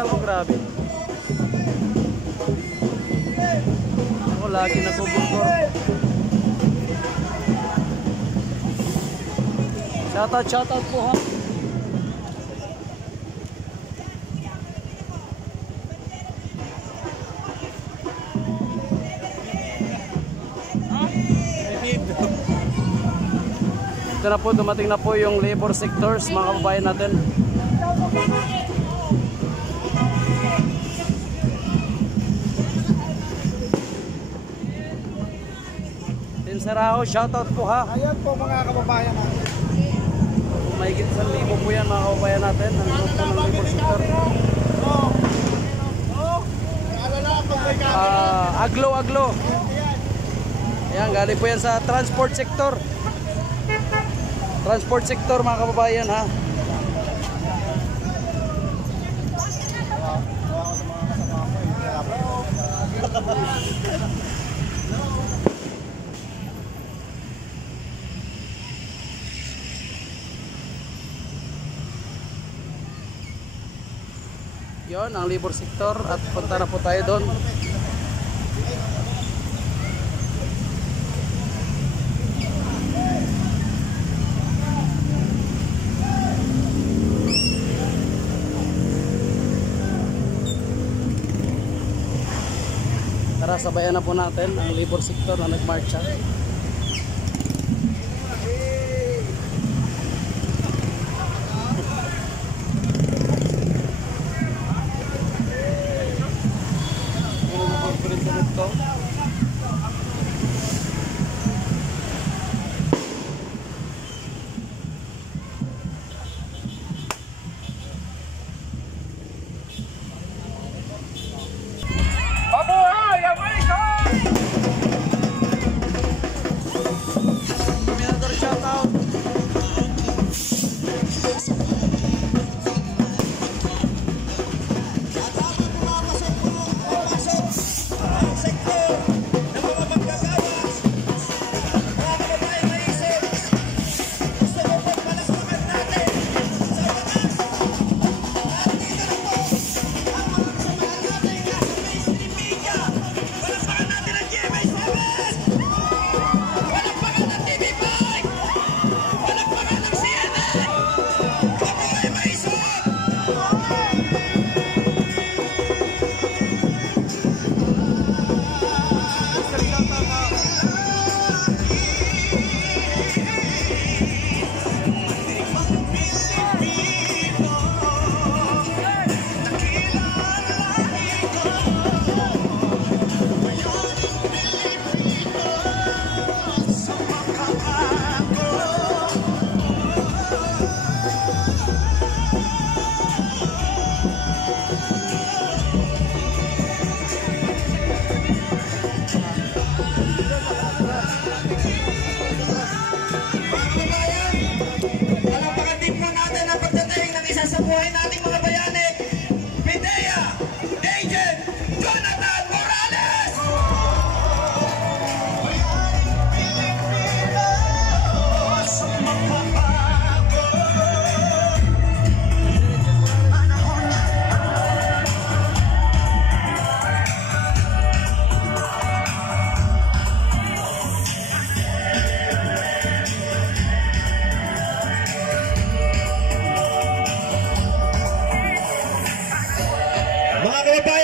original mo, grabe. Ako lagi nagbuburgor. Shoutout po ha. Ito na po, dumating na po yung labor sectors, mga kababayan natin. Team Saraho, shoutout po ha. Ayan po mga kababayan natin. Mahigit 1,000 po yan mga kababayan natin. Ang grupo ng labor sector. Aglo. Ayan, galing po yan sa transport sector. Transport sector mga kababayan ha. Yon ang labor sector at punta na po tayo doon. Tara, sabayan na po natin ang labor sector na nagmarcha.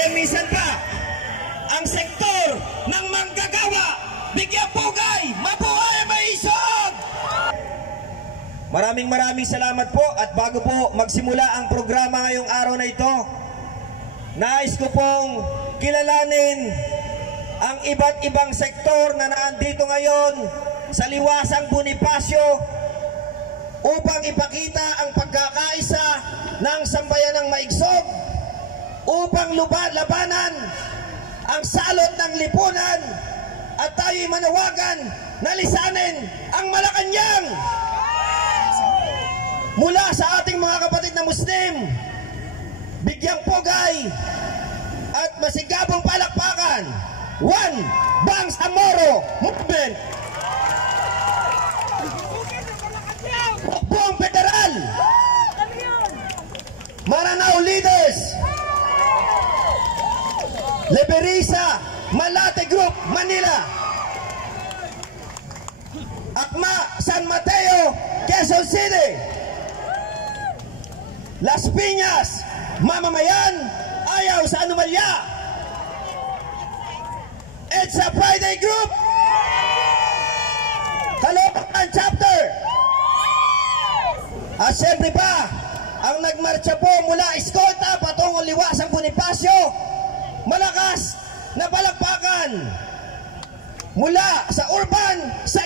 Minsan pa, ang sektor ng manggagawa, bigyan pugay, mabuhay maisog! Maraming salamat po at bago po magsimula ang programa ngayong araw na ito, nais ko pong kilalanin ang iba't ibang sektor na naandito ngayon sa Liwasang Bonifacio upang ipakita ang pagkakaisa ng sambayan ng Maigsog, upang labanan ang salot ng lipunan at tayo'y manawagan na lisanin ang Malacanang mula sa ating mga kapatid na Muslim. Bigyang pugay at masigabong palakpakan. One Bangsamoro Movement, buong federal, Maranao leaders, Eberisa, Malate Group, Manila. Akma, San Mateo, Quezon City. Las Piñas, mamamayan, ayaw sa anomalya. EDSA Friday Group, Caloocan Chapter. At siyempre pa, ang nagmarcha po mula Escolta patungong Liwasang Bonifacio, malakas na palakpakan mula sa urban, sa